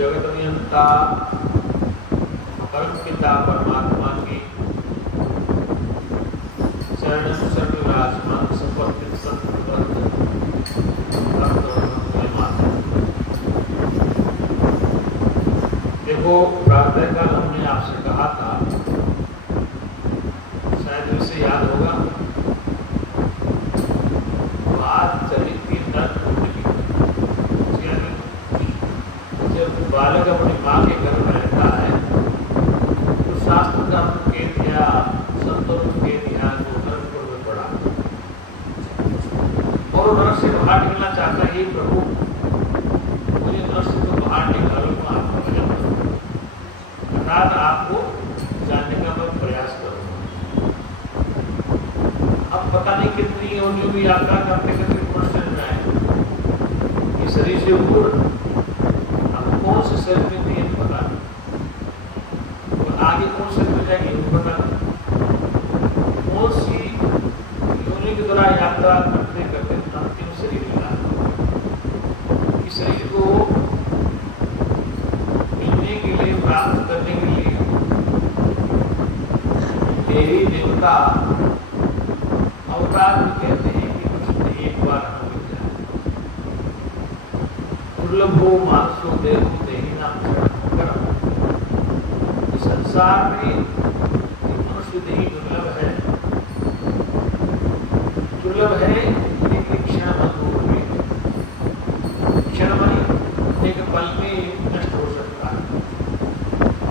जगत नियंता परम पिता परमात्मा की चरण शरण विराजमान समर्पित सत्संग देखो, प्रातः काल हमने आपसे कहा था, शायद उसे याद होगा, बात चली थी नर कुंडली। जब बालक अपनी माँ के घर में रहता है तो शास्त्र का संकेत या संतों के ध्यान को नरकुंड में पड़ा और नर से बाहर निकलना चाहता है, ये प्रभु मुझे नर से तो बाहर निकालो, अर्थात आपको जानने का मैं प्रयास करूंगा। अब पता नहीं कितनी योनियों की यात्रा करते करते प्रश्न में आए कि शरीर से ऊपर अब कौन से शरीर में थी पता नहीं, और आगे कौन शरीर में जाएगी पता नहीं, कौन सी योनि के द्वारा यात्रा करते करते अंतिम शरीर मिला। इस शरीर को मिलने के लिए, प्राप्त करने के लिए देवी देवता अवतार भी कहते हैं कि कुछ एक बार हमें मिल जाए। दुर्लभो मानसो देवो देही नाम शरणम। संसार में मनुष्य देही दुर्लभ है, लेकिन क्षण दूर में, क्षण एक पल में नष्ट हो सकता है।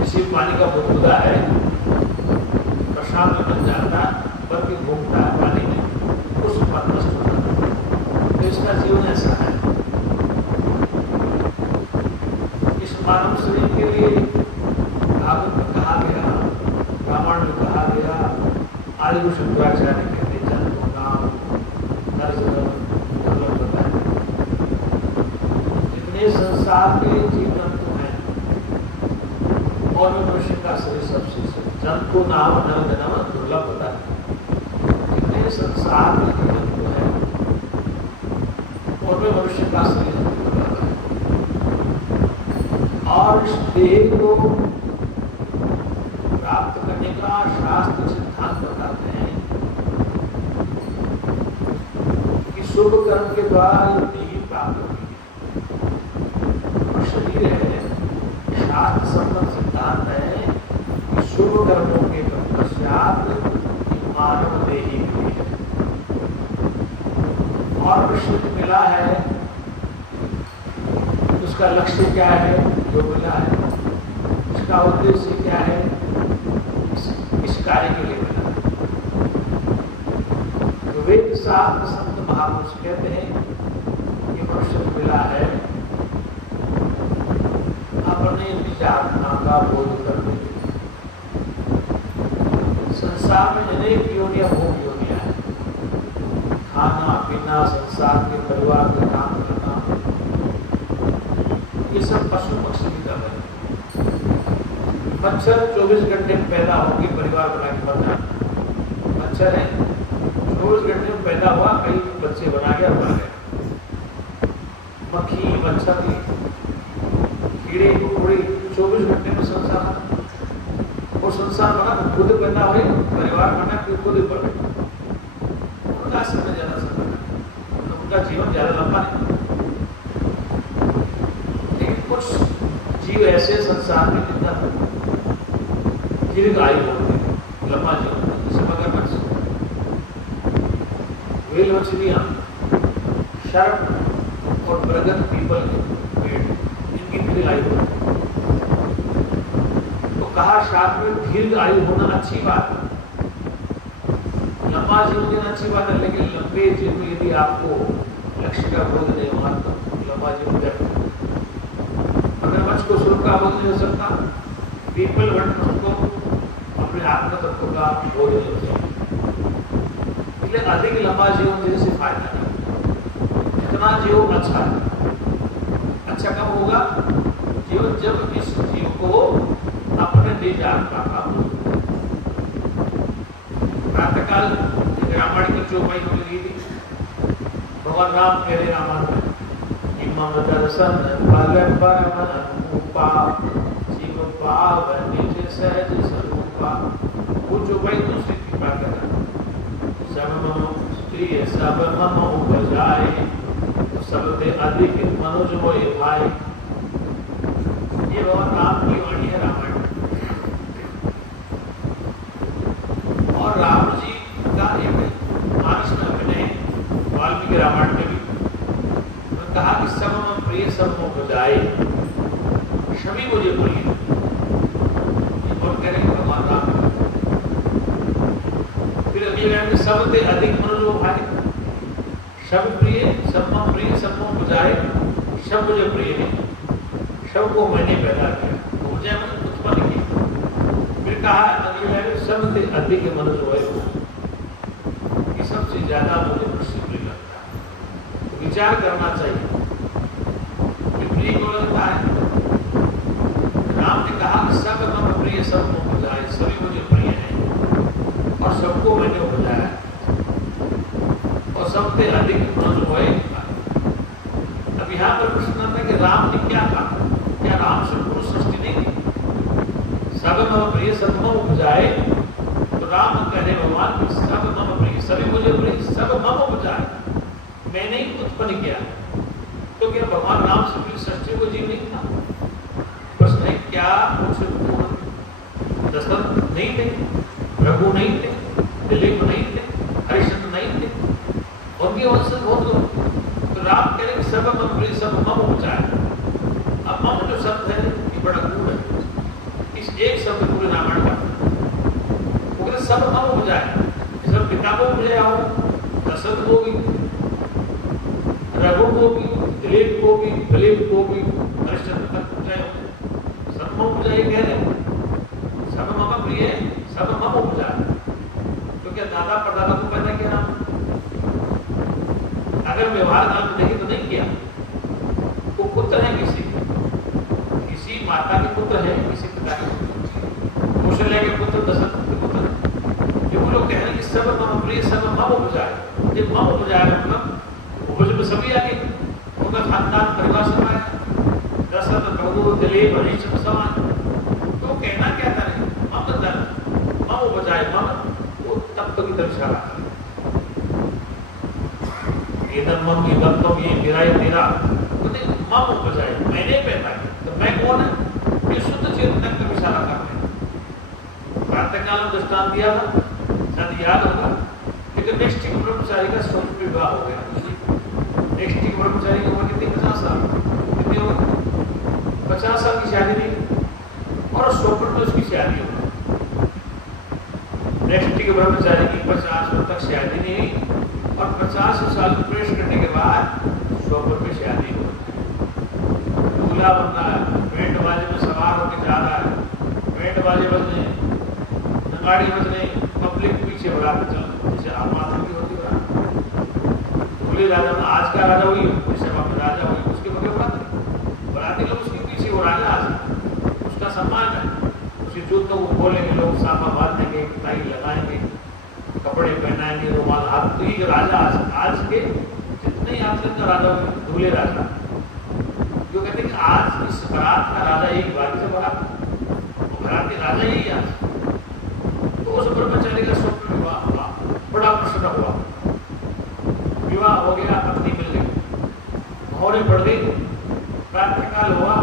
इसी पानी का बुदबुदा है, प्रशांत बन जाता, बल्कि घूमता है पानी में, उस पर नष्ट हो जाता। तो इसका जीवन ऐसा है। इस मानव शरीर के लिए भागवत में कहा गया, रामायण में कहा गया, आदि शंकराचार्य कहते जन्म को नाम नर जन्म बताए। जितने संसार के जीव जंतु हैं और मनुष्य का शरीर सबसे जंतु नाम नर जन्म दुर्लभ होता है। जितने संसार में जीव जंतु हैं और मनुष्य का शरीर दुर्लभ है। और इस देह को प्राप्त करने का शास्त्र सिद्धांत बताते हैं कि शुभ कर्म के द्वारा ये देह प्राप्त होगी। शरीर है, शास्त्र संबंध सिद्धांत है कि शुभ कर्मों के पश्चात मानव देही मिली है। और विश्व मिला है, उसका लक्ष्य क्या है, जो मिला है उसका उद्देश्य क्या है, इस कार्य के लिए मिला। तो वेद शास्त्र संत महापुरुष कहते हैं कि मनुष्य मिला है अपने निज आत्मा का बोध करने के लिए। संसार में अनेक योनियां भोग योनियां हैं, खाना पीना, संसार के परिवार का काम करना, ये सब पशु पक्षी की तरह है। मच्छर 24 घंटे में पैदा होगी, परिवार बना के मर जाए। मच्छर है 24 घंटे में पैदा हुआ, कई बच्चे बना गया, मर गए। मक्खी, मच्छर, कीड़े मकोड़े 24 घंटे में संसार, और संसार बना खुद पैदा हुए, परिवार बना फिर खुद बढ़ गए। उनका समय ज्यादा समय, तो उनका जीवन ज्यादा लंबा नहीं। लेकिन कुछ जीव ऐसे संसार में जितना दीर्घ आयु होते हैं, लंबा जीवन, जैसे मगरमच्छ, व्हेल मछलियां, शार्क और बरगद पीपल के पेड़, इनकी दीर्घ आयु होती है। तो कहा शास्त्र में दीर्घ आयु होना अच्छी बात है, लंबा जीवन देना अच्छी बात है, लेकिन लंबे जीवन में यदि आपको लक्ष्य का बोध नहीं हुआ तो लंबा जीवन व्यर्थ। मगरमच्छ को सुर का बोध नहीं हो सकता, पीपल वृक्ष को अपने आत्म तत्व का बोध नहीं हो सकता। इसलिए अधिक लंबा जीवन देने से फायदा नहीं। जितना जीव अच्छा है, अच्छा कब होगा, जीवन जब इस जीव को अपने निज आत्मा का प्रातःकाल रामायण की चौपाई हो गई थी। भगवान राम कह रहे रामायण में, मम दर्शन फल परम अनुपा ये भगवान राम की वाणी है रामायण। और राम जी का एक मानस में अभिनय वाल्मीकि रामायण में भी उन्होंने कहा कि सब मम प्रिय सब मोह बुझाए, सभी मुझे प्रिय। ये कौन कह रहे हैं? भगवान राम। फिर अगले लाइन में सबसे अधिक मनुष्य भाई, सब प्रिय सब मम प्रिय सब मोह बुझाए, सब मुझे प्रिय है, सबको मैंने पैदा किया, तो मुझे मैंने उत्पन्न किया। फिर कहा अगले लाइन में सबसे अधिक मनुष्य है, ये सबसे ज्यादा मुझे प्रसिद्ध लगता है। तो विचार करना चाहिए कि प्रिय को लगता है। राम ने कहा कि सब मम प्रिय सब मोह बुझाए, सभी मुझे प्रिय है और सबको मैंने बुझाया, और सबसे अधिक मनुष्य है। अब यहाँ पर प्रश्न आता है कि राम ने क्या कहा? क्या राम से पुरुष सृष्टि नहीं थी? सब मम प्रिय सब मम बुझाए, तो राम कह रहे भगवान की सब मम प्रिय सभी मुझे प्रिय सब मम बुझाए, मैंने ही उत्पन्न किया। तो क्या भगवान राम से पुरुष सृष्टि को जीव नहीं था? प्रश्न है क्या दशरथ नहीं थे, रघु नहीं थे, दिलीप नहीं थे, हरिश्चंद्र नहीं थे, उनके वंशज बहुत लोग। तो राम कह रहे सब मम प्रिय सब मम बुझाए। अब मम जो शब्द है ये बड़ा गूढ़ है। इस एक शब्द पूरे रामायण का वो कहते सब मम बुझाए, सब पिता को बुझाया हो, दशरथ को भी, रघु को भी, दिलीप को भी, दिलीप को भी, हरिश्चंद्र तक बुझाए हो, सब मम बुझाए कह रहे सब मम प्रिय सब मम बुझाए। तो क्या दादा परदादा को पैदा किया राम? अगर व्यवहार नाम नहीं तो नहीं किया। वो पुत्र है किसी माता के पुत्र है, किसी पिता के पुत्र, कौशल्या के पुत्र, दशरथ के पुत्र। जो वो लोग कह रहे हैं कि सब मम प्रिय सब मम बुझाए, जब मम बुझाए मतलब उपज में सभी आ गए, उनका खानदान परिवार सब आया, दशरथ रघु दिलीप हरिश्चंद्र समान। तो कहना क्या था? मम धन मम बुझाए, मम वो तत्व की तरफ इशारा कर मम की दत्तों ये मेरा ही तेरा, मम बुझाए मैंने पैदा किया। तो मैं कौन है? ये शुद्ध चेतन का इशारा कर रहे हैं। प्रातःकाल में दृष्टांत दिया था, शायद याद होगा। लेकिन नैष्ठिक ब्रह्मचारी का स्वरूप विवाह हो गया। नैष्ठिक ब्रह्मचारी की उम्र कितनी? 50 साल। कितनी उम्र? 50 साल की शादी नहीं, और स्वप्न में उसकी शादी हो। नैष्ठिक ब्रह्मचारी की 50 वर्ष तक शादी नहीं हुई, और 50 साल प्रवेश करने के बाद स्वप्न में शादी हो। दूल्हा बन रहा है, बैंड बाजे में सवार होकर जा रहा है, बैंड बाजे बजने, नगाड़ी बजने, पब्लिक पीछे बढ़ा के चल, जैसे आम आदमी की होती है। दूल्हे राजा में आज का राजा हुई, जैसे वहाँ राजा हुई, उसके बगे बराती लोग उसके पीछे, वो राजा आज उसका सम्मान है। उसके जूतों को खोलेंगे लोग, साफा बांध देंगे, टाई लगाएंगे, कपड़े पहनाएंगे, रुमाल हाथ। तो ये राजा आज के जितने ही आजकल का राजा हुए दूल्हे राजा, जो कहते हैं कि आज इस बारात का राजा यही, बाकी से बारात बारात के राजा यही आज। तो उस ब्रह्मचारी का स्वप्न विवाह हुआ, बड़ा प्रसन्न हुआ, विवाह हो गया, पत्नी मिल गई, भौरें बढ़ गई, प्रातःकाल हुआ,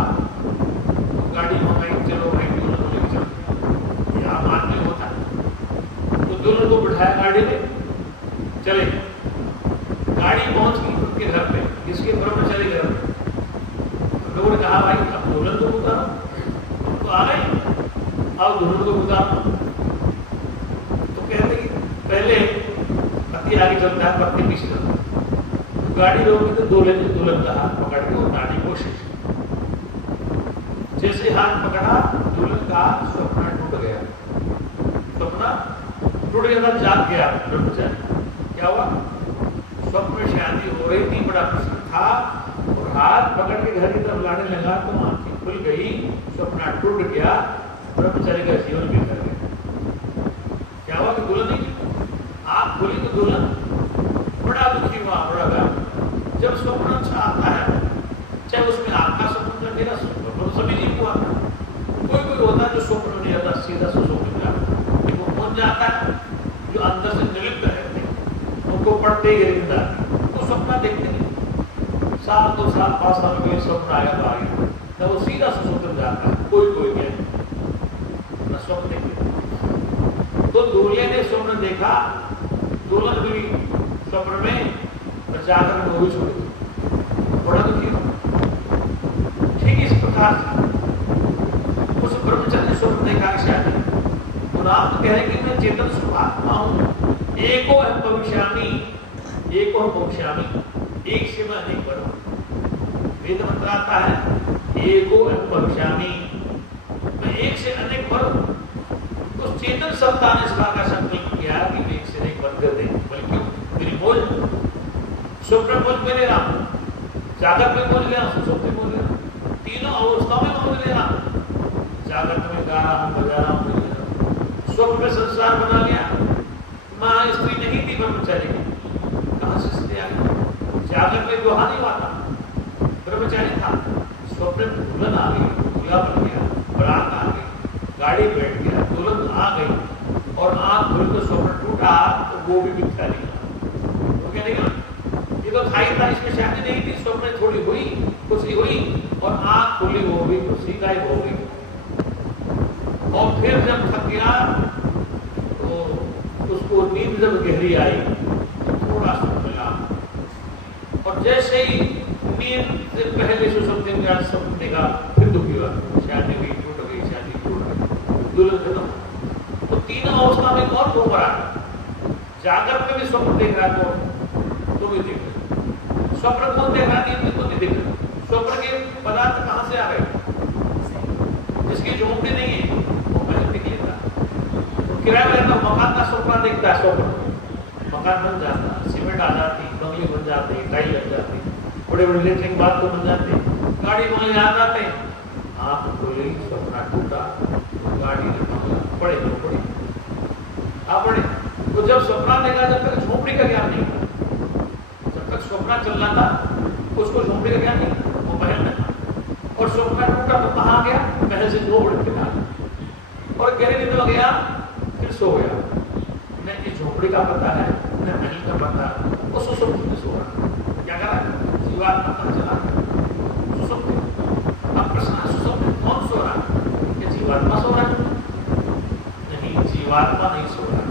गाड़ी मंगाई, चलो भाई दोनों को लेकर चलते, यहाँ मान नहीं होता। तो दोनों को बिठाया गाड़ी में, चले। गाड़ी पहुंच गई उनके घर पे, किसके? ब्रह्मचारी घर पे। लोगों ने कहा भाई अब दुल्हन को उतारो, तो आ गए, अब दुल्हन को उतारो। तो कहते कि पहले पति आगे चलता है, पत्नी पीछे चलता है। तो गाड़ी रोकी तो दुल्हन का हाथ पकड़ के उतारने की कोशिश। जैसे हाथ पकड़ा, दुल्हन का स्वप्न टूट गया। स्वप्न टूट गया था, जाग गया ब्रह्मचारी। क्या हुआ? स्वप्न में शादी हो रही थी, बड़ा प्रसन्न था, और हाथ पकड़ के घर की तरफ लाने लगा तो आंखें खुल गई, स्वप्न टूट गया, ब्रह्मचारी का जीवन भी कर गया। क्या हुआ कि दुल्हन नहीं, आंख खुली तो दुल्हन बड़ा दुखी हुआ, बड़ा गया। जब स्वप्न अच्छा आता है, चाहे उसमें आपका स्वप्न मेरा स्वप्न, तो सभी जीव को आता है। कोई होता है जो स्वप्न नहीं आता, सीधा से स्वप्न जाता है, वो पहुंच जाता है जो अंदर से निर्लिप्त रहते हैं, उनको पढ़ते ही गिरता, तो स्वप्न देखते नहीं। 7 2 साल 5 साल में स्वप्न आया तो आ गया, न वो सीधा सुसुप्त में जाता है, कोई कोई ज्ञानी न स्वप्न देखे। तो दूल्हे ने स्वप्न देखा, दुल्हन भी स्वप्न में जाकर वो भी छोड़ दी, बड़ा दुखी हो। ठीक इस प्रकार से उस ब्रह्मचारी ने स्वप्न देखा कि शायद आप तो कह रहे कि मैं चेतन सुखात्मा हूं, एको है भविष्यामी, एको है भविष्यामी, एक से मैं अनेक बनूं। वेद मंत्र आता है एको है भविष्यामी, मैं एक से अनेक बनूं। तो चेतन सत्ता ने इस बात का संकल्प किया कि मैं एक से अनेक बनकर दे, बल्कि मेरी मौज स्वप्न मौज में ले रहा हूं, जागृत में मौज ले रहा हूं, सुसुप्ति में मौज ले रहा हूं, तीनों अवस्थाओं में मौज ले रहा हूं। जागृत में गा रहा हूं, बजा रहा हूं, स्वप्न में संसार बना लिया। मां स्त्री नहीं थी ब्रह्मचारी की, कहां से स्त्री आ गई? जागृत में गुहा नहीं आता, ब्रह्मचारी था। स्वप्न में दुल्हन आ गई, दूल्हा बन गया, बारात आ गई, गाड़ी बैठ गया, दुल्हन आ गई और आंख खुल कर स्वप्न टूटा तो वो भी मिथ्या निकला। तो क्या निकला? ये तो खाई था, इसमें शादी नहीं थी, स्वप्न थोड़ी हुई, खुशी हुई और आंख खुली, वो भी खुशी का ही हो गई। और फिर जब थक गया तो उसको नींद जब गहरी आई तो थोड़ा सा मिला, और जैसे ही नींद से पहले सुसुप्ति में स्वप्न देखा, फिर दुखी हुआ, शादी भी टूट गई, शादी टूट गई, दुल्हन खत्म। तो तीनों अवस्था में कौन घूम रहा है? जागृत में भी स्वप्न देख रहा है तो भी देख रहे, स्वप्न कौन देख रहा है? नींद में तो नहीं देख रहे। स्वप्न के पदार्थ कहां से आ गए? जिसकी झोंपड़ी नहीं है किराया में तो मकान का स्वप्न देखता है, स्वप्न मकान बन जाता, सीमेंट आ जाती, बंगले बन जाते, टाइल लग जाती, बड़े बड़े लेटरिन बाथरूम बन जाते, गाड़ी बंगले आ जाते। आंख खुली, स्वप्न टूटा, गाड़ी पड़े तो पड़े आ पड़े। तो जब स्वप्न देखा, जब तक झोपड़ी का ज्ञान नहीं था, जब तक स्वप्न चल रहा था उसको झोपड़ी का ज्ञान नहीं था, वो महल में था। और स्वप्न टूटा तो कहां गया? महल से दो बड़े थे और गहरी नींद में गया, फिर सो गया। न इस झोपड़ी का पता है, न महल का पता है, वो सुसुप्ति में सो रहा। क्या कर रहा है? जीवात्मा पर चला सुसुप्ति। अब प्रश्न है, सुसुप्ति कौन सो रहा है? क्या जीवात्मा सो रहा है? नहीं, जीवात्मा नहीं सो रहा।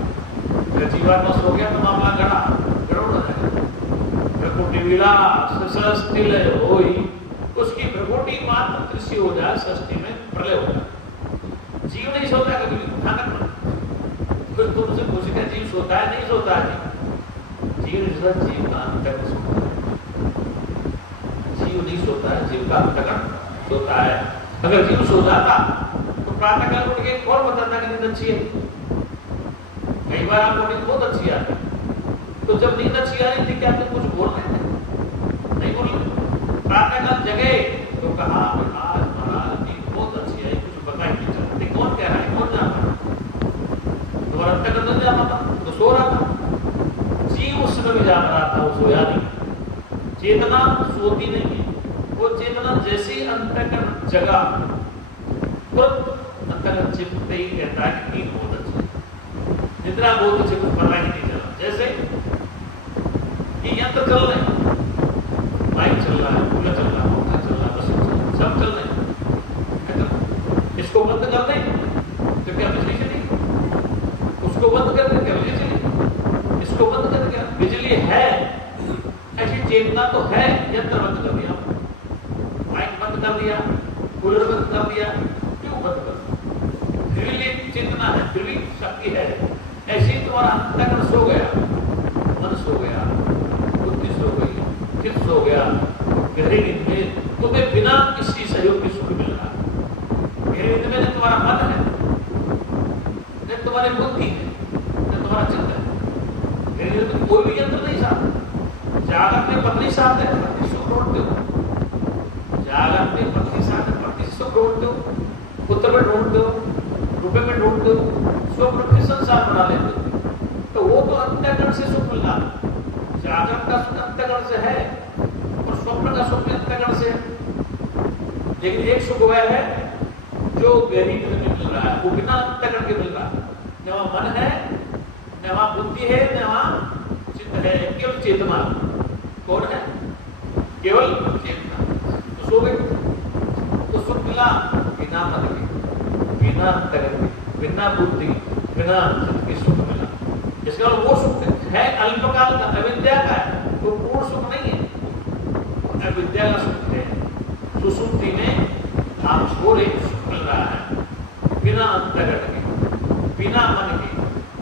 अगर जीवात्मा सो गया तो मामला गड़बड़ हो जाएगा। भ्रकुटी विलास सस्तिल होई, उसकी भ्रकुटी मात्र दृश्य हो जाए, सृष्टि में प्रलय हो जाए। जीव नहीं सोता, कभी ध्यान रखना। फिर तुमसे पूछेगा जीव सोता है? नहीं सोता है। जीव का अंतकरण सोता है, जीव नहीं सोता है, जीव का अंतकरण सोता है। अगर जीव सो जाता तो प्रातःकाल उठ के कौन बताता कि नींद अच्छी है? कई बार आपको नींद बहुत अच्छी आती, तो जब नींद अच्छी आ रही थी क्या तुम कुछ बोल रहे थे? नहीं बोल रहे। प्रातःकाल जगे तो कहा आज महाराज नींद बहुत अच्छी आई, कुछ बता ही नहीं चलते। कौन कह रहा है? कौन जान रहा है? तुम्हारा अंतकरण नहीं जाना था तो सो रहा था। जीव उस समय भी जान रहा था, वो सोया नहीं। चेतना सोती नहीं है, वो चेतना जैसी अंतकरण जगा तुरंत अंतकरण चित्त ही कहता है कि नींद बहुत अच्छी है, निद्रा बहुत अच्छी, कुछ पता ही नहीं चला। जैसे ये यंत्र चल रहे हैं, माइक चल रहा है, कूलर चल रहा है, पंखा चल रहा है, बस सब चल रहे हैं। इसको बंद कर दें तो क्या बिजली चली? उसको बंद कर दे क्या बिजली चली? इसको बंद कर दिया, बिजली है। ऐसी चेतना तो है, यंत्र बंद कर दिया, माइक बंद कर दिया, कूलर बंद कर दिया, क्यों बंद कर? फिर भी चेतना है, फिर भी शक्ति है। ऐसे ही तुम्हारा अंतकरण सो गया, मन सो गया, बुद्धि सो गई, चित्त सो गया, गहरी नींद में तुम्हें बिना किसी सहयोग के सुख मिल रहा है। गहरी नींद में तुम्हारा मन है, न तुम्हारी बुद्धि है, न तुम्हारा चित्त है। गहरी नींद में कोई भी यंत्र नहीं साथ। जागृत में पत्नी साथ है, पत्नी सुख ढूंढते हो। जागृत में पत्नी साथ है, पत्नी सुख ढूंढते हो, पुत्र में ढूंढते हो, रुपए में ढूंढते हो, स्वप्न फिर संसार बना लेते हो। तो वो तो अंतःकरण से सुख मिल रहा है। जागृत का सुख अंतःकरण से है और स्वप्न का सुख अंतःकरण से है। लेकिन एक सुख वह है जो गहरी नींद में मिल रहा है, वो बिना अंतःकरण के मिल रहा है। न वहां मन है, न वहां बुद्धि है, न वहां चित्त है, केवल चेतना। कौन है? केवल चेतना। तो सो गए। तो मिला बिना मन के, बिना अंतर्गत के, बिना बुद्धि, बिना चित्त के सुख मिला। इसका वो सुख है अल्पकाल का, अविद्या का है, वो पूर्ण सुख नहीं है, अविद्या का सुख है। सुसुप्ति में आप छोड़े सुख मिल रहा है बिना अंतर्गत के, बिना मन के,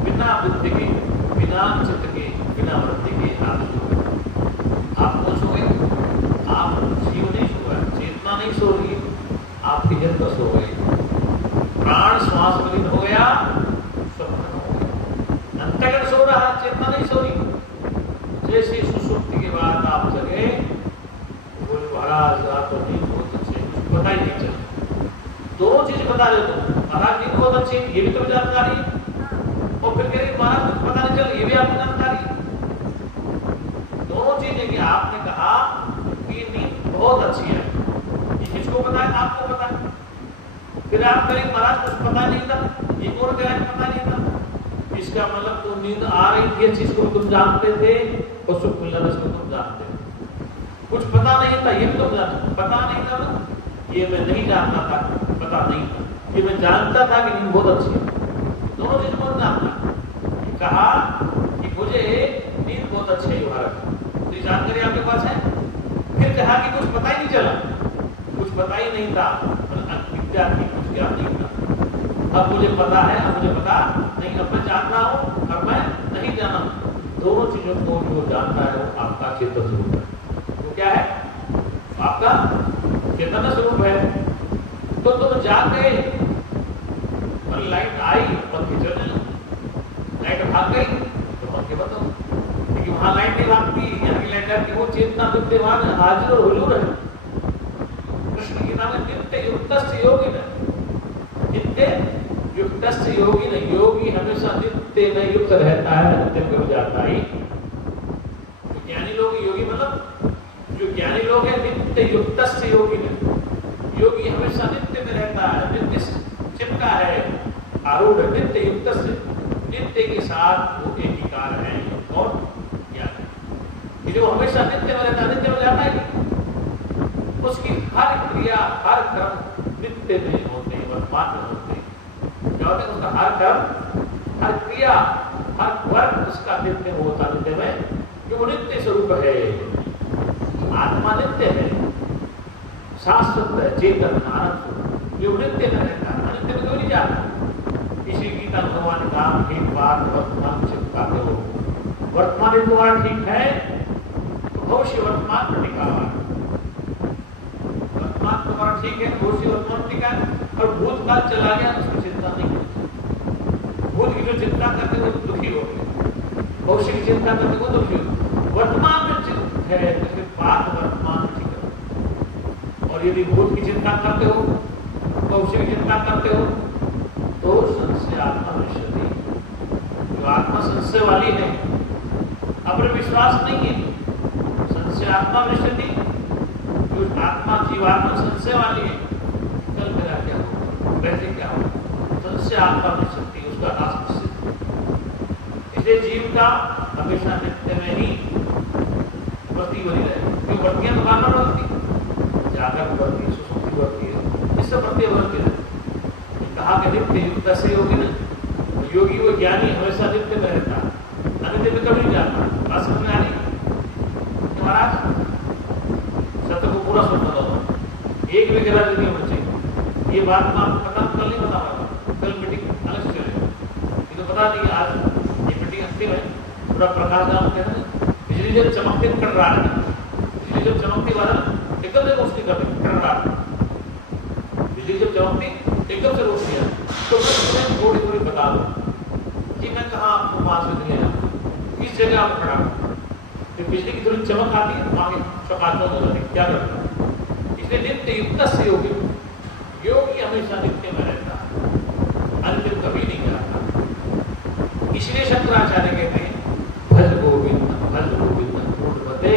बिना बुद्धि के, बिना चित्त के, बिना वृत्ति के आप कौन सो गए? आप जीव नहीं सो गए, चेतना नहीं सो रही, आपकी जन्म सो गई, प्राण श्वास में लीन हो गया, स्वप्न हो गया, अंतर्गत सो रहा, चेतना नहीं सो रही। जैसे सुसुप्ति के बाद आप जगे, बोले महाराज आप तो नींद बहुत अच्छे, पता ही नहीं चला। दो चीज बता रहे तुम, महाराज नींद बहुत अच्छी, ये भी तो जानकारी है, और फिर कह रही महाराज कुछ पता नहीं चला, ये भी आपकी जानकारी है। दोनों चीजें कि आपने कहा कि नींद बहुत अच्छी है, ये किसको पता है? आपको पता है। फिर आप करें महाराज कुछ पता नहीं था, ये कौन कह रहा है पता नहीं था? इसका मतलब तो नींद आ रही थी, चीज को तुम जानते थे, और सुख मिल रहा था तुम जानते थे। कुछ पता नहीं था, ये भी तुम जानते, पता नहीं था ना, ये मैं नहीं जानता था, पता नहीं था, ये मैं जानता था कि नींद बहुत अच्छी है। दोनों चीज कौन जानता? कहा कि मुझे नींद बहुत अच्छी है महाराज, तो जानकारी आपके पास है। फिर कहा कि कुछ पता ही नहीं चला, कुछ पता ही नहीं था, विद्या थी, कुछ ज्ञान नहीं था। अब मुझे पता है, अब मुझे पता नहीं, अब मैं जान रहा हूँ, अब मैं नहीं जाना। दोनों चीजों को जो जानता है वो आपका चेतन स्वरूप है। वो क्या है? आपका चेतन स्वरूप है। तो तुम जान गए, लाइट आई और चलने लगी, लाइट भाग गई तो भाग के बताओ, लेकिन वहां लाइट नहीं भागती, यहाँ की लाइट आती, वो चेतना विद्यमान हाजिर और हुजूर है। कृष्ण गीता में नित्य युक्तस्य योगी न, नित्य युक्तस्य योगी न, योगी हमेशा नित्य में युक्त रहता है, नित्य में हो जाता ही। तो ज्ञानी लोग, योगी मतलब जो ज्ञानी लोग हैं, नित्य युक्तस्य योगी न, योगी हमेशा नित्य में रहता है, नित्य चिपका है, आरूढ़ नित्य युक्त से, नित्य के साथ वो एकीकार है। और ज्ञान जो हमेशा नित्य में रहता है, नित्य में जाता है, उसकी हर क्रिया हर कर्म नित्य में होते हैं, वर्तमान में होते हैं। क्या होता है? उसका हर कर्म हर क्रिया हर वर्ग उसका नित्य होता, नित्य में, जो वो नित्य स्वरूप है। आत्मा नित्य है, शाश्वत है, चेतन आनंद, जो नित्य में रहता है, अनित्य में क्यों नहीं जाता? इसी गीता भगवान ने कहा कि बात वर्तमान चिपकाते हो, वर्तमान एक बार ठीक है तो भविष्य वर्तमान पर टिका हुआ है, वर्तमान तुम्हारा ठीक है, भविष्य वर्तमान टिका है, और भूतकाल चला गया उसकी चिंता नहीं करती। भूत की जो चिंता करते वो दुखी हो गए, भविष्य की चिंता करते वो दुखी हो। वर्तमान में चिंता है तो फिर बात वर्तमान में ठीक है। और यदि भूत की चिंता करते हो, भविष्य की चिंता करते हो, तो संशय आत्मा विशति, जो आत्मा संशय वाली है, अपने विश्वास नहीं है, संशय आत्मा विशति, जो आत्मा जीवात्मा संशय वाली है, कल मेरा क्या होगा, वैसे क्या होगा, संशय आत्मा विशति, उसका नाश निश्चित। इसलिए जीव का हमेशा नित्य में ही वृत्ति बनी रहे, क्यों वृत्तियां तो बार-बार बढ़ती, जागृत वृत्ति, सुसुप्ति वृत्ति है, इससे वृत्ति बढ़ती है। कहा कि नित्य युक्त से योगी न, योगी वो ज्ञानी हमेशा नित्य में रहता है, अनित्य में कभी नहीं जाता। बात समझ में आ रही? महाराज सत्य को पूरा सुनना दो, एक भी गलत नहीं होना चाहिए। ये बात मैं आपको पता कल नहीं बता पाता, कल मीटिंग अलग से चलेगा, ये तो पता नहीं। आज ये मीटिंग अंतिम है, पूरा प्रकाश डाल के ना, बिजली जब चमकती कर रहा है, बिजली जब चमकती वाला एकदम से रोशनी कर रहा है, बिजली जब चमकती एकदम से रोशनी है, तो मैं थोड़ी थोड़ी बता दो कि मैं कहाँ आपको पास में नहीं आया, किस जगह आप खड़ा हो। तो बिजली की थोड़ी चमक आती है, आगे चकाचौंध हो जाती है, क्या करता है? इसलिए नित्य युक्त से योगी, योगी हमेशा नित्य में रहता है, अंतिम कभी नहीं जाता। इसलिए शंकराचार्य कहते हैं भज गोविंद मूढ़मते,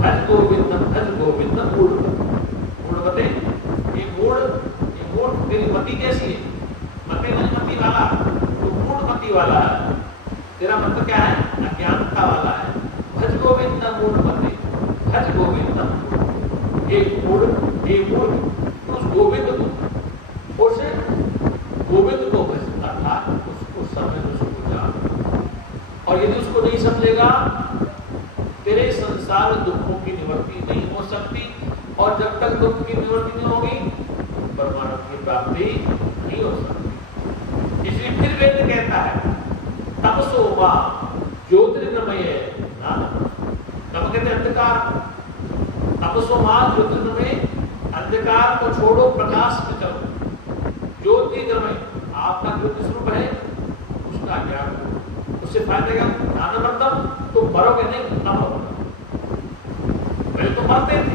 भज गोविंद मूढ़मते। ये मूढ़ तेरी मति कैसी है? मते नहीं मति वाला, तो मूढ़ मति वाला है, तेरा मतलब क्या है? अज्ञानता वाला है। भज गोविंद मूढ़मते, भज गोविंद। एक मूढ़ तो गोविंद को उस गोविंद को अर्थात उसको समझ, उसको जान। और यदि उसको नहीं समझेगा, तेरे संसार दुखों की निवृत्ति नहीं हो सकती, और जब तक दुख की निवृत्ति नहीं होगी परमानंद की प्राप्ति नहीं हो सकती। इसलिए फिर वेद कहता है तपसो वा ज्योतिर्गमय तब कहते अंधकार, तपसो वा ज्योतिर्गमय, अंधकार को छोड़ो प्रकाश में चलो। ज्योतिर्गमय आपका ज्योति स्वरूप है, उसका ज्ञान, उससे फायदा क्या? ज्ञानवर्धन, तो मरोगे नहीं, न मरोगे। पहले तो मरते थे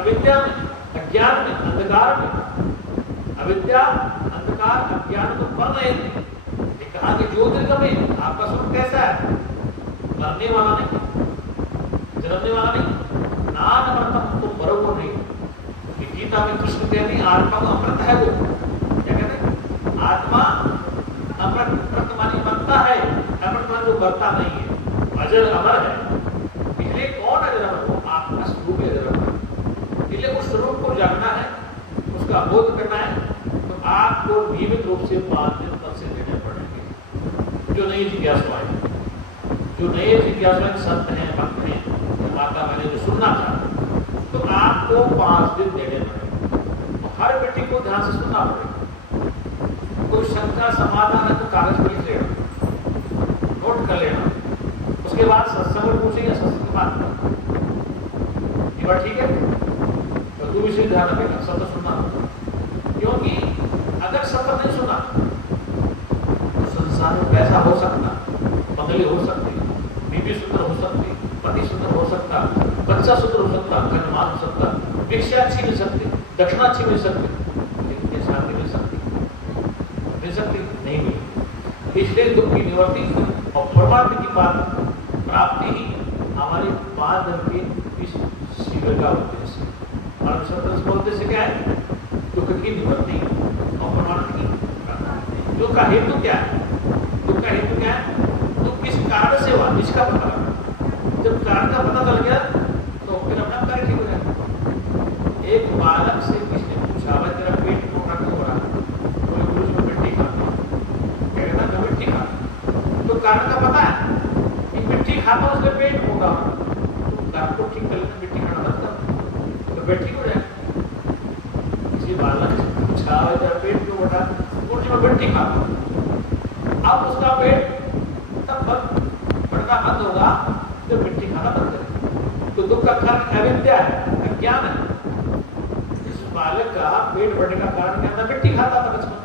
अविद्या में, अज्ञान में, अंधकार में। अविद्या, अंधकार, अज्ञान तो मर रहे थे। कहा कि ज्योतिर्गमय आपका स्वरूप कैसा है? मरने वाला नहीं, जन्मने वाला नहीं, नान अमृतम, तुम मरोगे नहीं। गीता में कृष्ण कहते हैं आत्मा का अमृत है वो। क्या कहते हैं? आत्मा अमृत, अमृत मानी मरता है, अमृत मान जो मरता नहीं है, अजर अमर है। इसलिए कौन अजर अमर? वो आपका स्वरूप है अजर अमर। इसलिए उस स्वरूप को जानना है, उसका बोध करना है, तो आपको नियमित रूप से 5 दिन तक से देने पड़ेंगे। जो नई जिज्ञासुआएं, जो नए जिज्ञासुआएं संत हैं, भक्त हैं, माता मैंने जो सुनना चाहता, तो आपको 5 दिन देने पड़ेंगे। तो हर बेटी को ध्यान से सुनना पड़ेगा। कोई शंका समाधान है तो कागज पर लिख लेना, नोट कर लेना, उसके बाद सत्संग में पूछेंगे, सत्संग के बाद ये बात ठीक है? तो तू इसे ध्यान रखेगा, सत्य सुनना। क्योंकि अगर सत्य नहीं सुना तो संसार में पैसा हो सकता, बंगले हो सकते, बीवी सुंदर हो सकती, पति सुंदर हो सकता, बच्चा सुंदर हो सकता, धनवान हो सकता, भिक्षा अच्छी मिल सकती, दक्षिणा अच्छी मिल सकती, लेकिन शांति मिल सकती, मिल सकती नहीं मिली। इसलिए दुख की निवृत्ति और परमार्थ की बात प्राप्ति ही हमारे 5 दिन के इस शिविर का उद्देश्य है। उद्देश्य क्या है? दुख की निवृत्ति और परमार्थ की प्राप्ति। दुख का हेतु क्या है? दुख का हेतु क्या है? दुख किस कारण से हुआ, इसका पता लगा। जब कारण का पता चल गया तो फिर अपना कार्य ठीक हो जाएगा। एक बालक से किसने पूछा, भाई तेरा पेट मोटा क्यों हो रहा है? कोई पुरुष में मिट्टी खाता, क्या कहता है? मिट्टी खाता। तो कारण का पता है कि मिट्टी खाता उसका पेट मोटा हो रहा है, तो कारण को ठीक कर लेना, मिट्टी खाना बंद कर, तो पेट ठीक हो जाएगा। किसी बालक से पूछा, भाई तेरा पेट क्यों मोटा? पुरुष में मिट्टी खाता। अब उसका पेट तब बढ़ना बंद होगा तो मिट्टी खाना बंद करेगा। तो दुख का कारण अविद्या है, अज्ञान है। इस बालक का पेट बढ़ने का कारण क्या था? मिट्टी खाता था बचपन,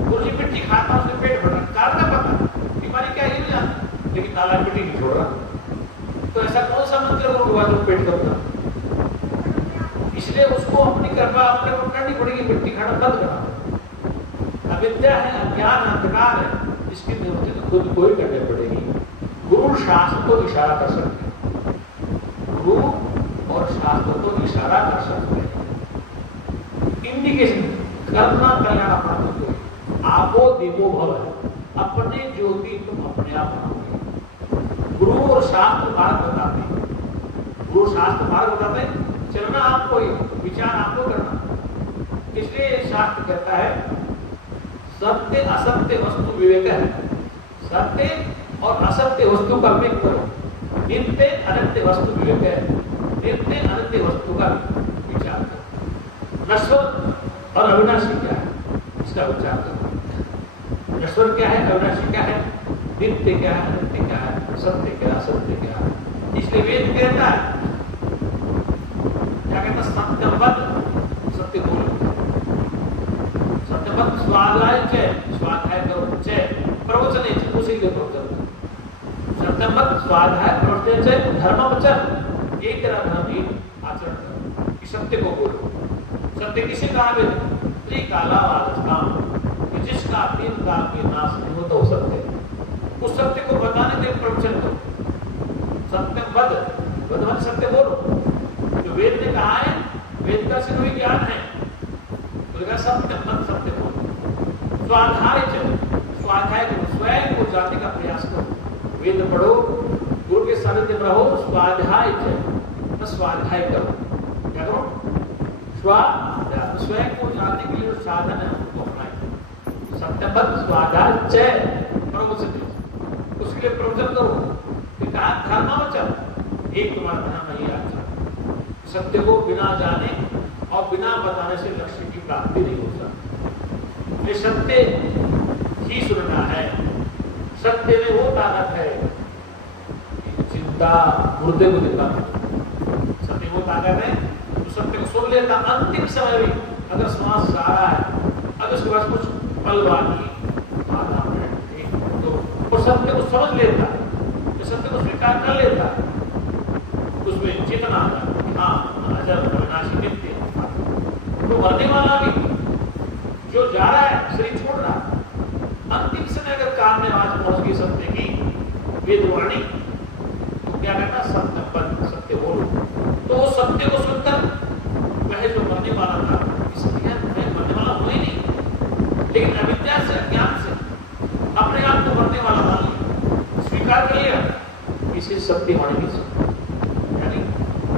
पुरुष मिट्टी खाता, उसके पेट बढ़ा, कारण का पता, बीमारी क्या है नहीं जानता, लेकिन ताला मिट्टी नहीं छोड़ रहा। तो ऐसा कौन सा मंत्र हुआ जो पेट करता? इसलिए उसको अपनी कृपा अपने को करनी पड़ेगी, मिट्टी खाना बंद करना। अविद्या है, अज्ञान, अंधकार है, इसकी निवृत्ति तो खुद को ही करनी पड़ेगी। गुरु शास्त्र को इशारा कर सकते हैं, गुरु और शास्त्र को इशारा कर सकते हैं, इंडिकेशन करना कल्याण अपना को आपो दीपो भव, अपने ज्योति तुम अपने आप बनाओगे। गुरु और शास्त्र मार्ग बताते हैं, गुरु शास्त्र मार्ग बताते हैं, चलना आपको ही, विचार आपको करना। इसलिए शास्त्र कहता है सत्य असत्य वस्तु विवेक है, सत्य और असत्य वस्तु का विवेक करो। नित्य अनित्य वस्तु विवेक है, नित्य अनित्य वस्तु का विचार करो। नश्वर और अविनाशी क्या है, इसका विचार करो। नश्वर क्या है, अविनाशी क्या है, नित्य क्या है, अनित्य क्या है, सत्य क्या है, असत्य क्या है। इसलिए वेद कहता है, क्या कहता? सत्यवद, सत्य बोलो, सत्यवद स्वाध्याय स्वाध्याय प्रवचने उसी के प्रवचन, सत्यवद स्वाध्याय प्रवचन धर्म वचन, एक तरह धर्म ही आचरण करो, सत्य को बोलो। सत्य किसे कहा? त्रिकाला वादस्ताम, जिसका 3 काल में नाश नहीं होता वो सत्य है। उस सत्य को बताने के प्रवचन करो। सत्यवद, वद सत्य बोलो। जो वेद ने कहा है, वेद का सिर्फ ज्ञान है, तो सत्यवद सत्य बोलो। स्वाध्याय स्वाध्याय करो, स्वयं को जानने का प्रयास करो। वेद पढ़ो, गुरु के सानिध्य में रहो, स्वाध्याय स्वाध्याय करो। क्या करो? स्वाध्याय स्वयं को जानने के लिए जो साधन है उनको अपनाएं। सत्यपद स्वाधार चय प्रवचन, उसके लिए प्रवचन करो कि कहा धर्मावचन, एक तुम्हारा धर्म नहीं आता। सत्य को बिना जाने और बिना बताने से लक्ष्य की प्राप्ति नहीं हो सकती। ये सत्य ही सुनना है। सत्य में वो ताकत है चिंता मुर्दे को देता है। सत्य वो ताकत है तो सत्य को सुन लेता। अंतिम समय भी अगर श्वास जा रहा है, अगर उसके पास कुछ पल बाकी आधा मिनट तो वो सत्य को समझ लेता, तो सत्य को स्वीकार कर लेता, उसमें चेतना आता कि हाँ अजर अविनाशी नित्य। तो मरने वाला भी जो जा रहा है, शरीर छोड़ रहा है, अंतिम समय अगर कान में आवाज पहुंच गई सत्य की वेदवाणी, तो क्या कहता सत्य पद, सत्य बोलो। तो वो सत्य को सुनकर वह जो मरने वाला था, इसलिए मरने वाला हुआ ही नहीं, लेकिन अविद्या से अज्ञान से अपने आप को मरने वाला मान लिया, स्वीकार कर लिया। इसे सत्यवाणी नहीं सुना, यानी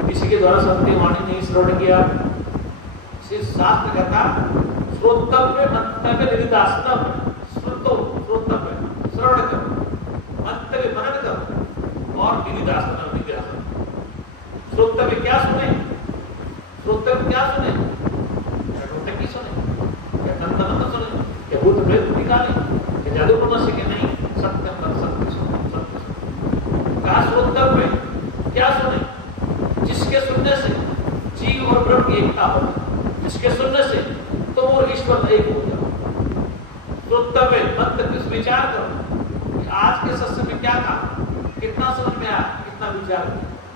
किसी के द्वारा सत्यवाणी नहीं श्रवण किया। इसे शास्त्र कहता श्रोतव्य मंतव्य निदिदास्तव्य, श्रोतव्य श्रवण करो, मंतव्य मनन करो और निदिदास्तव्य निदिदास्तव्य। श्रोतव्य क्या सुने, श्रोतव्य क्या सुने, श्रोतव्य की सुने, क्या तंत्र सुने, क्या भूत प्रेत निकाले, क्या जादू टोना सीखे, नहीं, सत्य पर सत्य सुनो, सत्य सुनो। कहा श्रोतव्य क्या सुने, जिसके सुनने से जीव और ब्रह्म की एकता हो, जिसके सुनने से तो वो ईश्वर एक हो जाए। श्रोतव्य मंत्र विचार करो कि आज के सत्संग में क्या कहा, कितना समझ में आया, कितना विचार,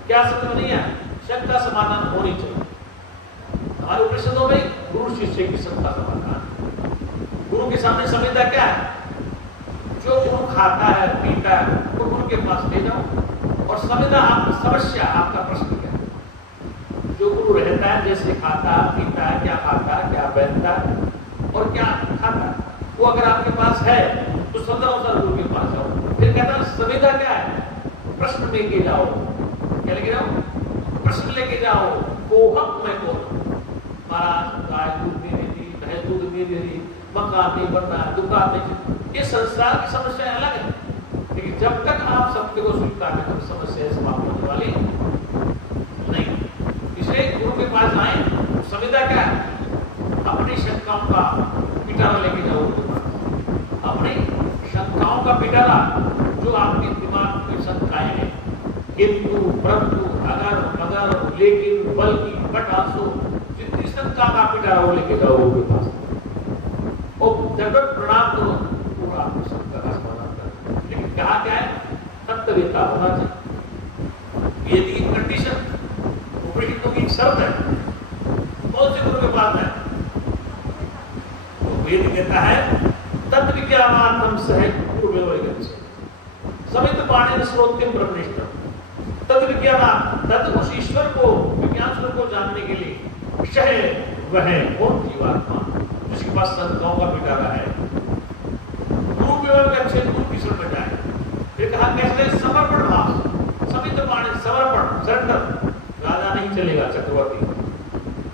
क्या समझ में नहीं आया, शंका समाधान होनी चाहिए। हमारे उपनिषदों में गुरु शिष्य की शंका समाधान। गुरु के सामने संविदा क्या है, जो गुरु खाता है पीता है वो गुरु के पास ले जाओ और संविदा आपकी समस्या, आपका प्रश्न क्या है। जो गुरु रहता है, जैसे खाता पीता है, क्या खाता है, क्या पहनता है और क्या खाता है, वो अगर आपके पास है तो सदा गुरु के पास जाओ। फिर कहता है संविदा क्या है, प्रश्न लेके जाओ, क्या लेके जाओ, प्रश्न लेके जाओ। कोहम मैं कौन, महाराज गाय दूध नहीं देती, भैंस दूध नहीं देती, मकान नहीं बन रहा है, दुकान नहीं, ये संसार की समस्या अलग है, लेकिन जब तक आप सत्य को स्वीकार करें तो समस्या समाप्त होने वाली नहीं। इसलिए गुरु के पास आए, संविदा क्या है, अपनी शंकाओं का पिटारा लेके जाओ उनके पास, अपनी शंकाओं का पिटारा, जो आपके दिमाग में शंकाएं हैं, किंतु परंतु अगर मगर लेकिन बल्कि बट आंसू, जितनी शंका का पिटारा वो लेके जाओ उनके पास और जगत प्रणाम करो, पूरा आपकी शंका का समाधान करें। लेकिन कहा क्या है, सत्यवेता होना चाहिए। ये तीन कंडीशन उपनिषदों की शर्त है। कौन से गुरु के पास है, तो वेद कहता है तत् विज्ञानार्थम सह गुरु गच्छेत्, समित पाणिन श्रोत्यम ब्रह्मनिष्ठम। तत् विज्ञान, तत् उस ईश्वर को, विज्ञान स्वरूप को जानने के लिए सह वह कौन जीवात्मा जिसके पास शंकाओं का पिटारा है, गुरु गच्छेत्, गुरु की शरण में जाए। फिर कहा कैसे, समर्पण भाव, समित पाणिन, समर्पण, सरेंडर। राजा नहीं चलेगा, चक्रवर्ती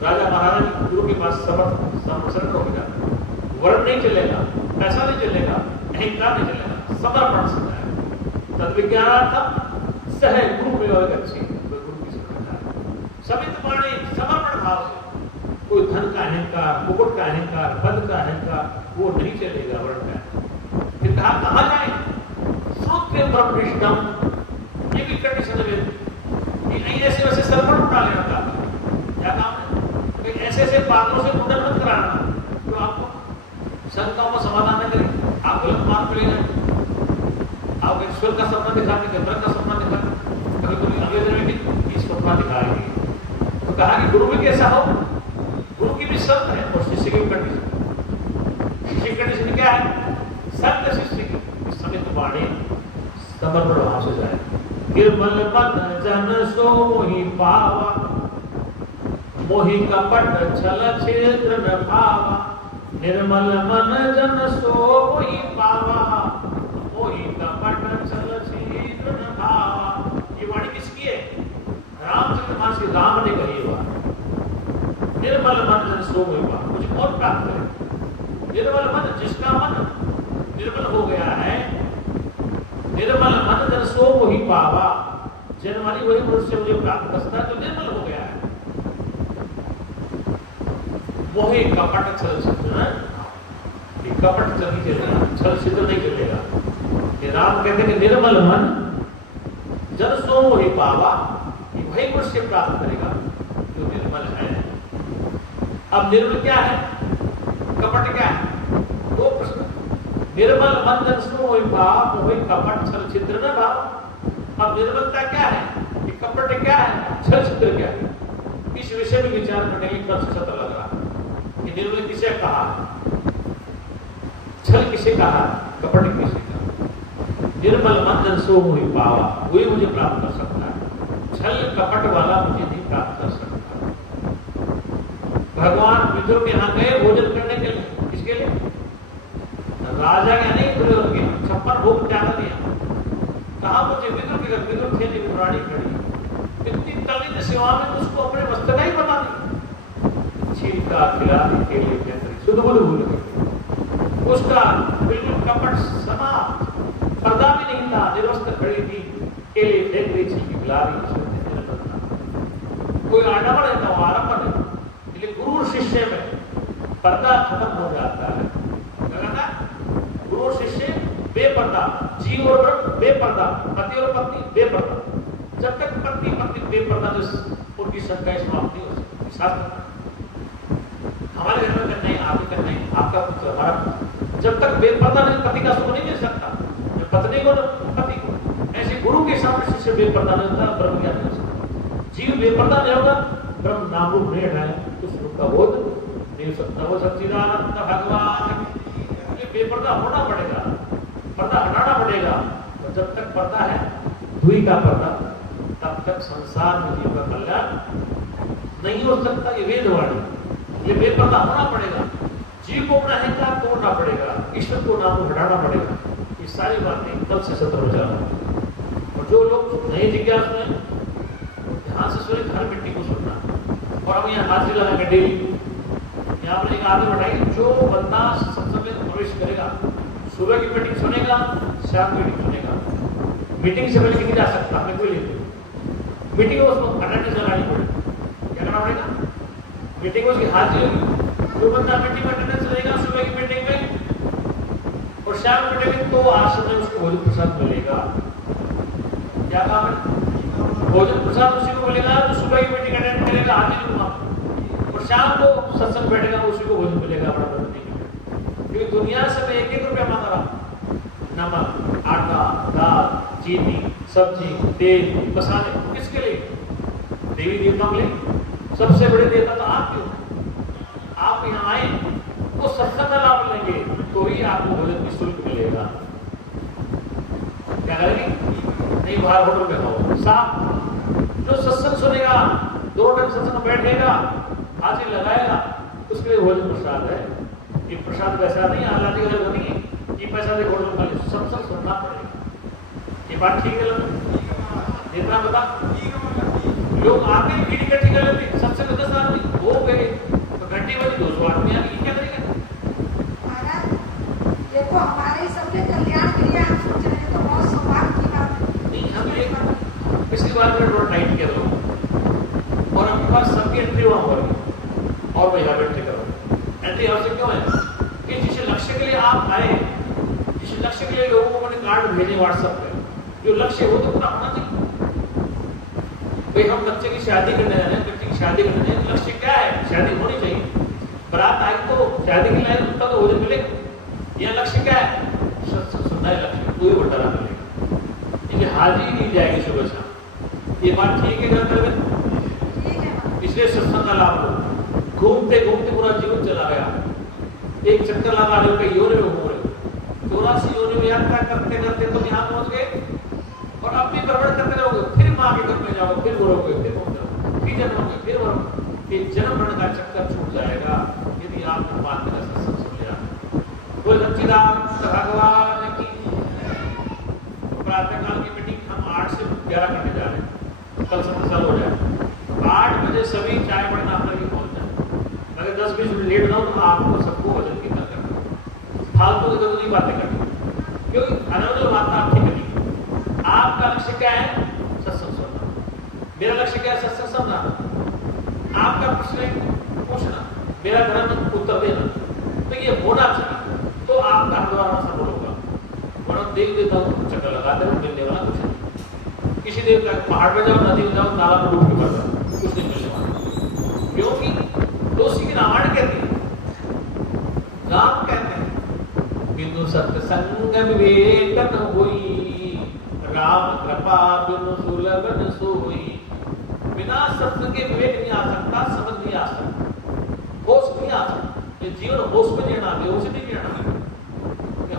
राजा महाराजा गुरु के पास सरेंडर हो जाता, वर्ण नहीं चलेगा, पैसा नहीं चलेगा, अहंकार नहीं चलेगा, समर्पण से जाए। तद्विज्ञानार्थम सह गुरु में अच्छी गुरु की शरण। समित पाणी, समर्पण भाव से, कोई धन का अहंकार, मुकुट का अहंकार, पद का अहंकार वो नहीं चलेगा, वर्ण का। फिर कहा कहां जाए, श्रोत्र ब्रह्मनिष्ठम, ये भी कंडीशन है कि ऐसे वैसे सर्वण उठा लेना था, क्या काम है, ऐसे ऐसे पागलों से मुंडन मत कराना तो आपको शंकाओं का समाधान न करें, आप गलत मार्ग पर ले जाए। आप ईश्वर का सपना दिखाते, गंधर्व का सपना दिखाते, कभी कभी अगले दिन में भी सपना दिखाएंगे। तो कहा कि गुरु भी कैसा हो, गुरु की भी शर्त है और शिष्य की कंडीशन। शिष्य की कंडीशन क्या है, सत्य शिष्य की समित वाणी समर्पण भाव से जाए। निर्मल मन जन सो मोहि पावा, मोहि कपट छल छेत्र न भावा। निर्मल मन जन सो मोहि पावा, मोहि कपट छल छेत्र न भावा। ये वाणी किसकी है, रामचंद्र मां श्री राम ने कही हुआ। निर्मल मन जन सो मोहि पावा, मुझे कौन प्राप्त करे? निर्मल मन, जिसका मन निर्मल हो गया है, निर्मल मन जन सो मोहि पावा, जन वाली वही मनुष्य मुझे प्राप्त करता है जो निर्मल हो गया है। मोहे कपट छल छिद्र, कपट चल नहीं चलेगा, छल छिद्र नहीं चलेगा। ये राम कहते हैं निर्मल मन जन सो मोहि पावा, वही मनुष्य प्राप्त करेगा जो निर्मल है। अब निर्मल क्या है, कपट क्या है? दो प्रश्न। निर्मल मन जन सो मोहि पावा, मोहि कपट छल छिद्र न भाव। अब निर्मलता क्या है, ये कपट क्या है, छल छिद्र क्या है? इस विषय में विचार करने की कल से लग रहा है कि निर्मल किसे कहा, छल किसे कहा, कपट किसे कहा? निर्मल मन जन सो मोहि पावा, वही मुझे प्राप्त कर सकता है, छल कपट वाला मुझे नहीं प्राप्त कर सकता। भगवान विदुर के यहाँ गए भोजन करने के लिए, किसके लिए? राजा के नहीं, दुर्योधन के 56 भोग त्याग दिया। कहा मुझे विदुर के घर, विदुर थे रानी खड़ी, इतनी तलित सेवा में तो उसको अपने मस्तक ही बना दी, छीलका खिला दी केले के अंदर, शुद्ध बुद्ध भूल गए। उसका बिल्कुल कपट समाप्त, पर्दा भी नहीं था, निर्वस्त्र खड़ी थी, केले फेंक रही, छिलकी खिला रही। कोई आडंबर है तो आरंभ नहीं, इसलिए गुरु शिष्य में पर्दा खत्म हो जाता है। गुरु शिष्य बेपर्दा, जीव और ब्रह्म बेपर्दा, पति और पत्नी बेपर्दा। जब तक पत्नी पत्नी बेपर्दा उनकी शंकाएं समाप्त नहीं हो सकती। शास्त्र हमारे घर में करना है, आप करना है, आपका हमारा, जब तक बेपर्दा नहीं, पति का सुख नहीं मिल सकता। जब पत्नी को पति को, ऐसे गुरु के सामने शिष्य बेपर्दा नहीं होता, ब्रह्म ज्ञान नहीं हो सकता। जीव बेपर्दा नहीं होगा, ब्रह्म नाम रूप नहीं है, तो सुख का बोध नहीं हो सकता। वो सच्चिदानंद भगवान, ये बेपर्दा होना पड़ेगा, पर्दा हटाना पड़ेगा। और जब तक पर्दा है, दुई का पर्दा, तब तक संसार में जीव का कल्याण नहीं हो सकता। ये वेदवाणी, ये बेपर्दा होना पड़ेगा। जीव को अपना अहंकार तोड़ना पड़ेगा, ईश्वर को नाम हटाना पड़ेगा। ये सारी बातें कल से सत्र हो जाना। और जो लोग नए जिज्ञासु हैं, ध्यान से सुने, हर मिट्टी को सुनना। और हम यहाँ हाजिर लगाएंगे डेली। यहाँ पर एक आदमी बताइए, जो बंदा सत्संग में प्रवेश करेगा, सुबह की मीटिंग सुनेगा, शाम की मीटिंग सुनेगा, मीटिंग से पहले नहीं जा सकता, हमें कोई लेते मीटिंग में उसको अटेंडेंस लगानी पड़ेगी। क्या करना पड़ेगा? मीटिंग में उसकी हाजिरी होगी। जो बंदा मीटिंग में अटेंडेंस लेगा सुबह की मीटिंग में और शाम की मीटिंग में, तो आश्रम में उसको भोजन प्रसाद मिलेगा। क्या काम है? भोजन प्रसाद उसी को मिलेगा जो सुबह की मीटिंग अटेंड करेगा, हाजिरी होगा, और शाम को सत्संग बैठेगा, उसी को भोजन मिलेगा। बड़ा क्योंकि दुनिया से मैं 1-1 रुपया मांग रहा, नमक, आटा, दाल, चीनी, सब्जी, तेल, मसाले, किसके लिए? देवी देवताओं के लिए। सबसे बड़े देवता तो आप क्यों? आप यहाँ आए तो सत्संग का लाभ लेंगे, तो ही आपको भोजन की शुल्क मिलेगा। क्या करेंगे? नहीं, बाहर होटल में खाओ। साफ जो सत्संग सुनेगा, 2 टाइम सत्संग बैठेगा, हाजिर लगाएगा, उसके लिए भोजन प्रसाद है। ये प्रसाद वैसा नहीं, आलादी अलग नहीं है, ये पैसा दे होटल वाले, सत्संग सुनना पड़ेगा। ये बात ठीक है? जितना बता लोग आके भीड़ इकट्ठी कर लेते, सत्संग 10 आदमी हो गए तो घंटे बजे 200 आदमी आ गए। क्या करेंगे? देखो हमारे सबके कल्याण के लिए आप सोच रहे हैं, तो बहुत सौभाग्य की बात है। नहीं, हम एक पिछली बार में रोड टाइट किया था और आपके पास सबकी एंट्री वहां हो रही, और मैं यहाँ एंट्री करूँ। एंट्री आवश्यक क्यों है? कि जिस लक्ष्य के लिए आप आए, जिस लक्ष्य के लिए लोगों को अपने कार्ड भेजे व्हाट्सएप पे, जो लक्ष्य वो तो पूरा होना चाहिए। भाई हम बच्चे की शादी करने जा रहे हैं, बच्चे की शादी करने जा रहे हैं, लक्ष्य क्या है? शादी होनी चाहिए। बारात आई तो शादी के लिए उसका तो भोजन मिलेगा। यह लक्ष्य क्या है? सत्संग सुनना है लक्ष्य, कोई बटाना मिलेगा। इसलिए हाजिरी दी जाएगी सुबह शाम। ये बात ठीक है घर में? इसलिए सत्संग का लाभ हो। घूमते घूमते पूरा जीवन चला गया, एक चक्कर लगा रहे हो, कहीं योनि में घूम रहे हो, 84 योनि में यात्रा करते करते तुम यहाँ पहुंच गए, और अब भी भ्रमण करते रहोगे, फिर माँ के घर में जाओ, फिर मरोगे, फिर पहुंच जाओगे, फिर जन्मोगे, फिर मरोगे। एक जन्म मरण का चक्कर छूट जाएगा यदि आप भगवान का सत्संग सुन लिया। बोल सच्चिदानंद भगवान की। प्रातःकाल की मीटिंग हम 8 से 11 करने जा रहे हैं, कल सत्संग हो जाए। 8 बजे सभी चाय बनाना करके पहुंच जाए। 10-20 मिनट लेट जाओ तो आपको सबको वजन की करना फालतू की जरूरी बातें करनी, क्योंकि अनवरत बात आपकी करनी। आपका लक्ष्य क्या है? सत्संग सुनना। मेरा लक्ष्य क्या है? सत्संग सुनना। आपका प्रश्न पूछना, मेरा धर्म उत्तर देना। तो ये होना चाहिए, तो आपका हरिद्वार सफल होगा। वरना देव देवताओं को चक्कर लगाते हैं, मिलने वाला कुछ नहीं। किसी देवता पहाड़ पर जाओ, नदी में जाओ, तालाब में डूब के मर जाओ, कुछ नहीं मिलने वाला। क्योंकि दोषी की रामायण कहती है, राम कहते हैं बिनु सत्संग विवेक न होई, राम कृपा बिनु सुलभ न सोई। बिना सत्संग के विवेक नहीं आ सकता, समझ नहीं आ सकता, होश नहीं आ सकता। ये जीवन होश में जीना, बेहोश नहीं जीना है।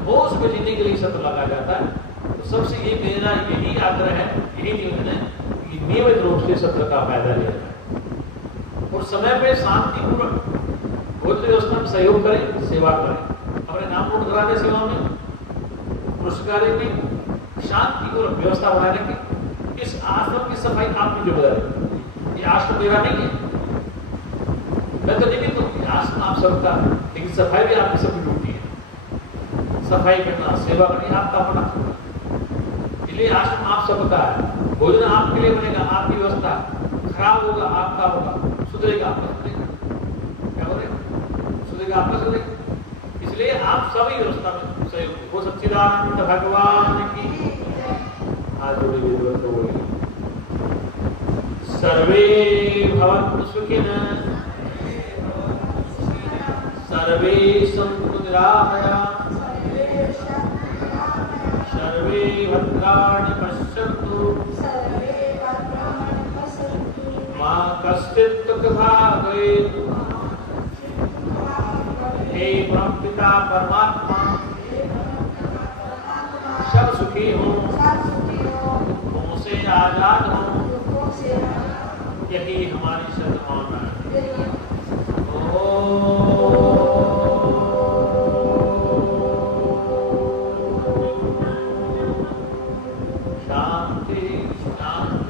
होश में जीने के लिए सत्य लगा जाता है। तो सबसे ये मेरा यही आग्रह है, यही निवेदन है कि नियमित रूप से सत्र का फायदा लिया जाए और समय पे शांतिपूर्वक भोजन व्यवस्था में सहयोग करें, सेवा करें। अपने नाम नोट कराने सेवा में, पुरस्कार में शांतिपूर्वक व्यवस्था बनाए रखें। इस आश्रम की सफाई आपकी जिम्मेदारी है। ये आश्रम मेरा नहीं है, मैं तो निमित्त हूँ। आश्रम आप सबका, लेकिन सफाई भी आपकी सबकी ड्यूटी है। सफाई करना, सेवा करनी आपका अपना, इसलिए आश्रम आप सबका है। भोजन आपके लिए बनेगा, आपकी व्यवस्था। खराब होगा आपका होगा, सुधरेगा आपका सुधरेगा। क्या बोले? सुधरेगा आपका सुधरेगा। इसलिए आप सभी व्यवस्था में सहयोग हो। सच्चिदानंद भगवान की आज सर्वे भवन्तु सुखिनः, सर्वे सन्तु निरामयाः, सर्वे भद्राणि पश्यन्तु, मा कश्चित् दुःखभाग्। हे परमपिता परमात्मा, सब सुखी हो, दुखों से आजाद हो, यही हमारी सद्भावना है। शांति शांति।